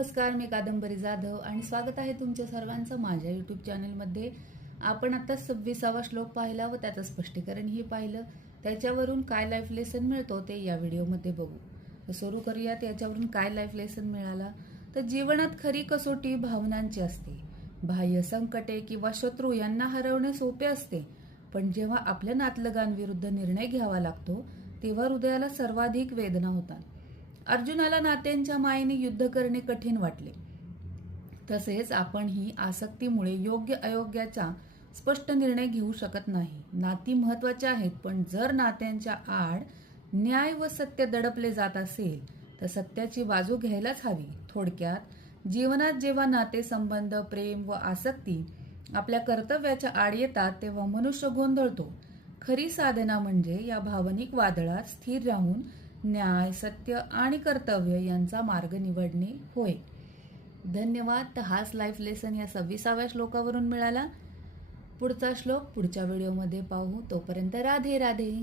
नमस्कार, मी कादंबरी जाधव आणि स्वागत आहे तुमच्या सर्वांचं माझ्या यूट्यूब चॅनलमध्ये. आपण आता 26वा श्लोक पाहिला व त्याचं स्पष्टीकरणही पाहिलं. त्याच्यावरून काय लाईफ लेसन मिळतो ते या व्हिडिओमध्ये बघू. तर सुरू करूयात. याच्यावरून काय लाईफ लेसन मिळाला तर जीवनात खरी कसोटी भावनांची असते. बाह्य संकटे किंवा शत्रू यांना हरवणे सोपे असते, पण जेव्हा आपल्या नातलगांविरुद्ध निर्णय घ्यावा लागतो तेव्हा हृदयाला सर्वाधिक वेदना होतात. अर्जुनाला नात्यांच्या मायेने युद्ध करणे कठीण वाटले. तसेच आपणही आसक्तीमुळे योग्य अयोग्याचा स्पष्ट निर्णय घेऊ शकत नाही. नाती महत्वाची आहेत, पण जर नात्यांच्या आड न्याय व सत्य दडपले जात असेल तर सत्याची बाजू घ्यायलाच हवी. थोडक्यात, जीवनात जेव्हा नाते संबंध, प्रेम व आसक्ती आपल्या कर्तव्याच्या आड येतात तेव्हा मनुष्य गोंधळतो. खरी साधना म्हणजे या भावनिक वादळात स्थिर राहून न्याय, सत्य आणि कर्तव्य यांचा मार्ग निवडणे होय. धन्यवाद. तर हाच लाईफ लेसन या 26व्या श्लोकावरून मिळाला. पुढचा श्लोक पुढच्या व्हिडिओमध्ये पाहू. तोपर्यंत राधे राधे.